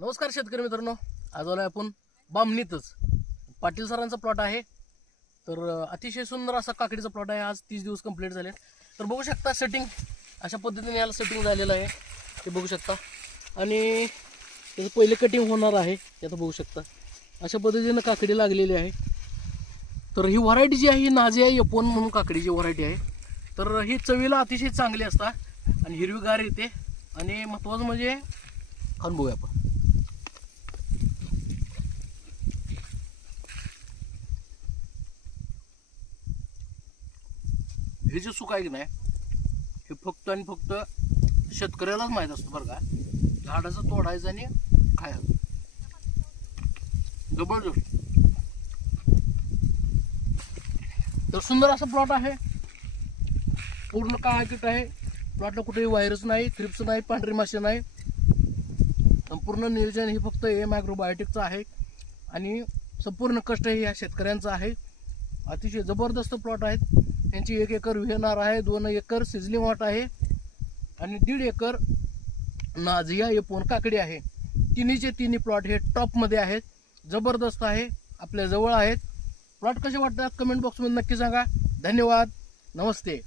नमस्कार शेतकरी मित्रांनो, आज आलोय आपण बामणीतच पाटील सरांचा प्लॉट आहे। तर अतिशय सुंदर असा काकडीचा प्लॉट आहे। आज 30 दिवस कंप्लीट झाले। तर बघू शकता सेटिंग अशा पद्धतीने याला सेटिंग झालेलं आहे, ते बघू शकता। आणि त्याचं पहिले कटिंग होणार आहे, ते आता बघू शकता। अशा पद्धतीने काकडी लागलेली आहे। तर ही व्हरायटी जी आहे ही नाझिया F1 म्हणून काकडीची व्हरायटी आहे। तर ही चवीला अतिशय चांगली असतात आणि हिरवीगार येते। आणि महत्त्वाचं म्हणजे खाऊन बघूया आपण। हे जे सुख आहे की नाही, हे फक्त आणि फक्त शेतकऱ्यालाच माहीत असतं बरं का। झाडाचं तोडायचं आणि खायचं जबरदस्त। तर सुंदर असा प्लॉट आहे, पूर्ण काळा किट आहे। प्लॉटला कुठेही व्हायरस नाही, थ्रिप्स नाही, पांढरी माशी नाही। संपूर्ण नियोजन हे फक्त मायक्रोबायोटिकचं आहे आणि संपूर्ण कष्ट हे या शेतकऱ्यांचं आहे। अतिशय जबरदस्त प्लॉट आहेत त्यांची। 1 एकर व्हीएनआर आहे, 2 एकर सिझलिंग वाट आहे आणि 1.5 एकर नाझिया F1 काकडी आहे। तिन्हीचे तिन्ही प्लॉट हे टॉपमध्ये आहेत, जबरदस्त आहे, आपल्या जवळ आहेत। प्लॉट कसे वाटतात कमेंट बॉक्समध्ये नक्की सांगा। धन्यवाद, नमस्ते।